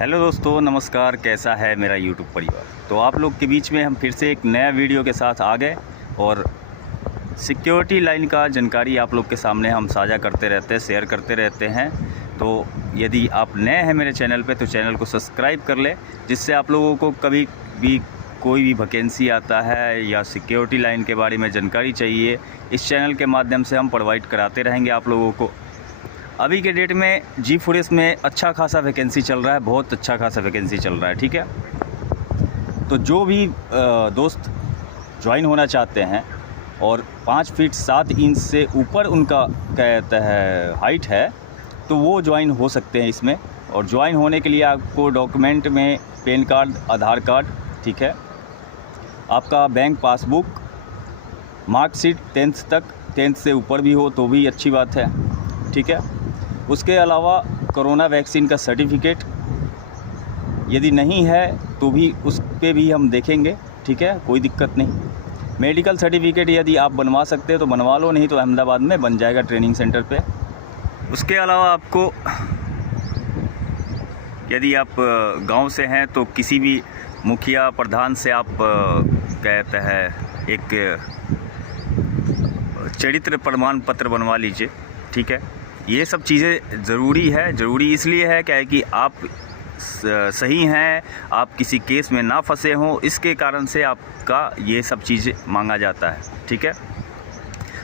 Hello दोस्तों, नमस्कार। कैसा है मेरा यूट्यूब परिवार। तो आप लोग के बीच में हम फिर से एक नया वीडियो के साथ आ गए और सिक्योरिटी लाइन का जानकारी आप लोग के सामने हम साझा करते रहते हैं, शेयर करते रहते हैं। तो यदि आप नए हैं मेरे चैनल पे तो चैनल को सब्सक्राइब कर ले, जिससे आप लोगों को कभी भी कोई भी वैकेंसी आता है या सिक्योरिटी लाइन के बारे में जानकारी चाहिए, इस चैनल के माध्यम से हम प्रोवाइड कराते रहेंगे आप लोगों को। अभी के डेट में जी फॉरेस्ट में अच्छा खासा वैकेंसी चल रहा है, बहुत अच्छा खासा वैकेंसी चल रहा है, ठीक है। तो जो भी दोस्त ज्वाइन होना चाहते हैं और 5 फीट 7 इंच से ऊपर उनका कहता है हाइट है, तो वो ज्वाइन हो सकते हैं इसमें। और ज्वाइन होने के लिए आपको डॉक्यूमेंट में पैन कार्ड, आधार कार्ड, ठीक है, आपका बैंक पासबुक, मार्कशीट 10th तक, 10th से ऊपर भी हो तो भी अच्छी बात है, ठीक है। उसके अलावा कोरोना वैक्सीन का सर्टिफिकेट यदि नहीं है तो भी उस पे भी हम देखेंगे, ठीक है, कोई दिक्कत नहीं। मेडिकल सर्टिफिकेट यदि आप बनवा सकते हो तो बनवा लो, नहीं तो अहमदाबाद में बन जाएगा ट्रेनिंग सेंटर पे। उसके अलावा आपको यदि आप गांव से हैं तो किसी भी मुखिया प्रधान से आप कहते हैं एक चरित्र प्रमाण पत्र बनवा लीजिए, ठीक है। ये सब चीज़ें ज़रूरी है। ज़रूरी इसलिए है क्या है कि आप सही हैं, आप किसी केस में ना फंसे हों, इसके कारण से आपका ये सब चीज़ें मांगा जाता है, ठीक है।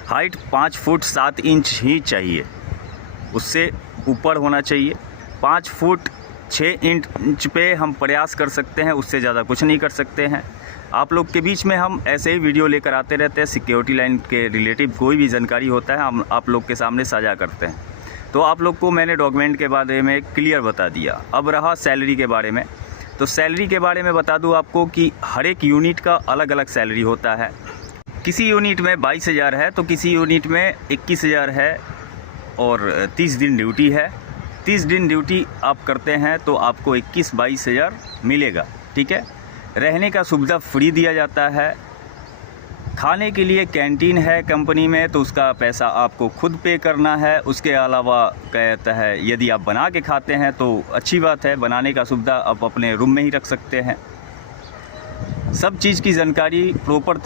हाइट 5 फुट 7 इंच ही चाहिए, उससे ऊपर होना चाहिए। 5 फुट 6 इंच पे हम प्रयास कर सकते हैं, उससे ज़्यादा कुछ नहीं कर सकते हैं। आप लोग के बीच में हम ऐसे ही वीडियो लेकर आते रहते हैं। सिक्योरिटी लाइन के रिलेटिव कोई भी जानकारी होता है हम आप लोग के सामने साझा करते हैं। तो आप लोग को मैंने डॉक्यूमेंट के बारे में क्लियर बता दिया। अब रहा सैलरी के बारे में, तो सैलरी के बारे में बता दूं आपको कि हर एक यूनिट का अलग अलग सैलरी होता है। किसी यूनिट में 22,000 है तो किसी यूनिट में 21,000 है और 30 दिन ड्यूटी है। 30 दिन ड्यूटी आप करते हैं तो आपको 21-22,000 मिलेगा, ठीक है। रहने का सुविधा फ्री दिया जाता है। खाने के लिए कैंटीन है कंपनी में, तो उसका पैसा आपको खुद पे करना है। उसके अलावा कहता है यदि आप बना के खाते हैं तो अच्छी बात है, बनाने का सुविधा आप अपने रूम में ही रख सकते हैं। सब चीज़ की जानकारी प्रॉपर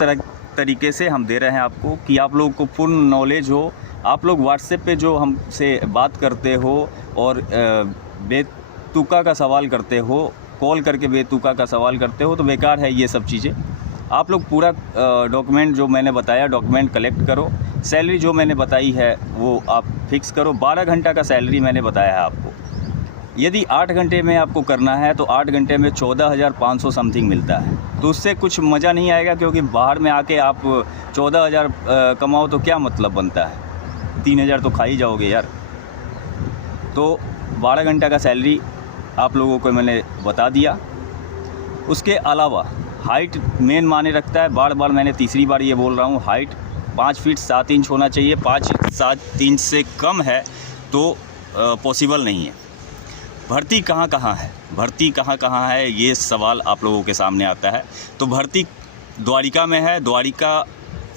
तरीके से हम दे रहे हैं आपको कि आप लोगों को पूर्ण नॉलेज हो। आप लोग व्हाट्सएप पे जो हमसे बात करते हो और बेतुका का सवाल करते हो, कॉल करके बेतुका का सवाल करते हो, तो बेकार है ये सब चीज़ें। आप लोग पूरा डॉक्यूमेंट जो मैंने बताया, डॉक्यूमेंट कलेक्ट करो। सैलरी जो मैंने बताई है वो आप फिक्स करो। 12 घंटा का सैलरी मैंने बताया है आपको। यदि 8 घंटे में आपको करना है तो 8 घंटे में 14,500 समथिंग मिलता है। तो उससे कुछ मज़ा नहीं आएगा, क्योंकि बाहर में आके आप 14,000 कमाओ तो क्या मतलब बनता है, 3,000 तो खा ही जाओगे यार। तो 12 घंटा का सैलरी आप लोगों को मैंने बता दिया। उसके अलावा हाइट मेन माने रखता है। बार बार मैंने तीसरी बार ये बोल रहा हूँ, हाइट 5 फीट 7 इंच होना चाहिए। 5-7 इंच से कम है तो पॉसिबल नहीं है। भर्ती कहाँ कहाँ है, भर्ती कहाँ कहाँ है, ये सवाल आप लोगों के सामने आता है। तो भर्ती द्वारिका में है, द्वारिका,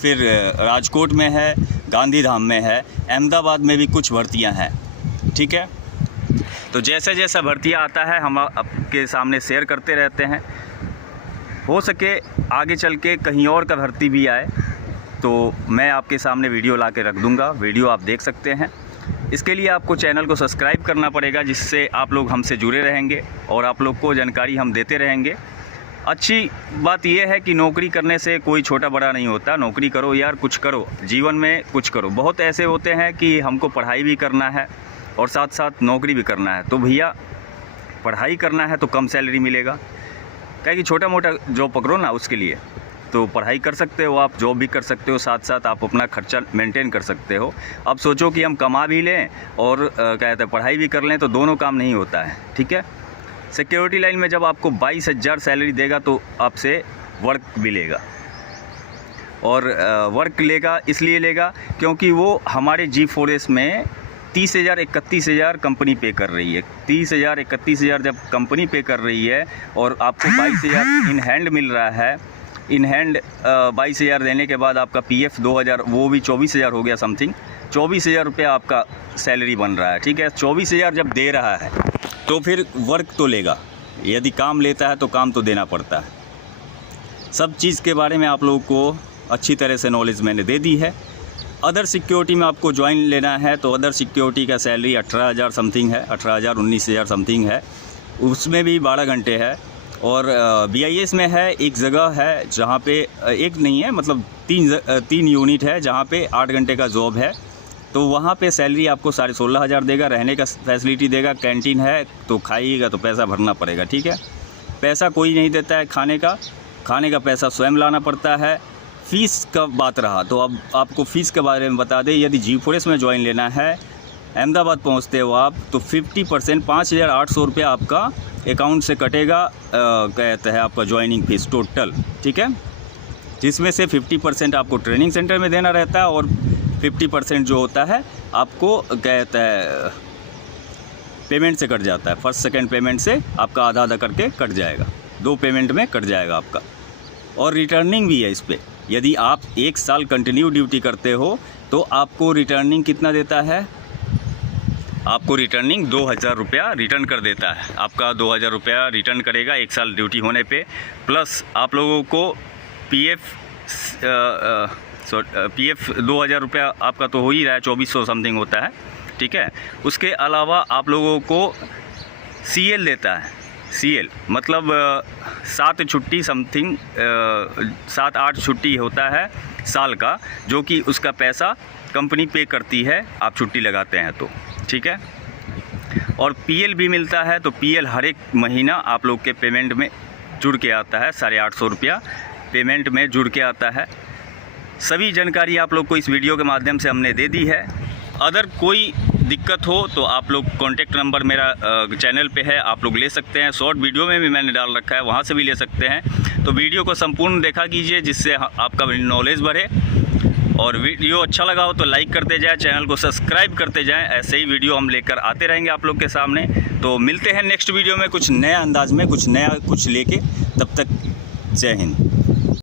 फिर राजकोट में है, गांधीधाम में है, अहमदाबाद में भी कुछ भर्तियाँ हैं, ठीक है। तो जैसे जैसा भर्तियाँ आता है हम आपके सामने शेयर करते रहते हैं। हो सके आगे चल के कहीं और का भर्ती भी आए तो मैं आपके सामने वीडियो ला के रख दूँगा, वीडियो आप देख सकते हैं। इसके लिए आपको चैनल को सब्सक्राइब करना पड़ेगा, जिससे आप लोग हमसे जुड़े रहेंगे और आप लोग को जानकारी हम देते रहेंगे। अच्छी बात यह है कि नौकरी करने से कोई छोटा बड़ा नहीं होता। नौकरी करो यार, कुछ करो, जीवन में कुछ करो। बहुत ऐसे होते हैं कि हमको पढ़ाई भी करना है और साथ साथ नौकरी भी करना है। तो भैया पढ़ाई करना है तो कम सैलरी मिलेगा, क्या कि छोटा मोटा जॉब पकड़ो ना, उसके लिए तो पढ़ाई कर सकते हो, आप जॉब भी कर सकते हो, साथ साथ आप अपना खर्चा मेंटेन कर सकते हो। अब सोचो कि हम कमा भी लें और क्या कहते हैं पढ़ाई भी कर लें, तो दोनों काम नहीं होता है, ठीक है। सिक्योरिटी लाइन में जब आपको 22,000 सैलरी देगा तो आपसे वर्क भी लेगा, और वर्क लेगा इसलिए लेगा क्योंकि वो हमारे जी फॉरेस्ट में 30,000 31,000 कंपनी पे कर रही है। 30,000 31,000 जब कंपनी पे कर रही है और आपको 22,000 इन हैंड मिल रहा है, इन हैंड 22,000 देने के बाद आपका पीएफ 2,000, वो भी 24,000 हो गया समथिंग। 24,000 रुपये आपका सैलरी बन रहा है, ठीक है। 24,000 जब दे रहा है तो फिर वर्क तो लेगा। यदि काम लेता है तो काम तो देना पड़ता है। सब चीज़ के बारे में आप लोगों को अच्छी तरह से नॉलेज मैंने दे दी है। अदर सिक्योरिटी में आपको ज्वाइन लेना है तो अदर सिक्योरिटी का सैलरी 18,000 समथिंग है, 18,000 19,000 समथिंग है। उसमें भी 12 घंटे है। और BIS में है, एक जगह है जहाँ पे एक नहीं है, मतलब तीन यूनिट है जहाँ पे 8 घंटे का जॉब है। तो वहाँ पे सैलरी आपको 16,500 देगा, रहने का फैसिलिटी देगा, कैंटीन है तो खाइएगा तो पैसा भरना पड़ेगा, ठीक है। पैसा कोई नहीं देता है खाने का पैसा स्वयं लाना पड़ता है। फ़ीस का बात रहा तो अब आपको फ़ीस के बारे में बता दें। यदि G4S में ज्वाइन लेना है, अहमदाबाद पहुंचते हो आप, तो 50% 5,800 रुपया आपका अकाउंट से कटेगा, कहते हैं आपका ज्वाइनिंग फ़ीस टोटल, ठीक है। जिसमें से 50% आपको ट्रेनिंग सेंटर में देना रहता है और 50% जो होता है आपको कहता है पेमेंट से कट जाता है। फर्स्ट सेकंड पेमेंट से आपका आधा आधा करके कट जाएगा, 2 पेमेंट में कट जाएगा आपका। और रिटर्निंग भी है इस पर। यदि आप 1 साल कंटिन्यू ड्यूटी करते हो तो आपको रिटर्निंग कितना देता है, आपको रिटर्निंग 2,000 रुपया रिटर्न कर देता है। आपका 2,000 रुपया रिटर्न करेगा 1 साल ड्यूटी होने पे। प्लस आप लोगों को PF 2,000 रुपया आपका तो हो ही रहा है, 2,400 समथिंग होता है, ठीक है। उसके अलावा आप लोगों को CL देता है। CL मतलब 7 छुट्टी समथिंग, 7-8 छुट्टी होता है साल का, जो कि उसका पैसा कंपनी पे करती है आप छुट्टी लगाते हैं तो, ठीक है। और PL भी मिलता है, तो PL हर एक महीना आप लोग के पेमेंट में जुड़ के आता है, 850 रुपया पेमेंट में जुड़ के आता है। सभी जानकारी आप लोग को इस वीडियो के माध्यम से हमने दे दी है। अगर कोई दिक्कत हो तो आप लोग कॉन्टेक्ट नंबर मेरा चैनल पे है, आप लोग ले सकते हैं। शॉर्ट वीडियो में भी मैंने डाल रखा है, वहाँ से भी ले सकते हैं। तो वीडियो को संपूर्ण देखा कीजिए, जिससे आपका नॉलेज बढ़े। और वीडियो अच्छा लगा हो तो लाइक करते जाएं, चैनल को सब्सक्राइब करते जाएं। ऐसे ही वीडियो हम लेकर आते रहेंगे आप लोग के सामने। तो मिलते हैं नेक्स्ट वीडियो में कुछ नया अंदाज में, कुछ नया कुछ लेके। तब तक जय हिंद।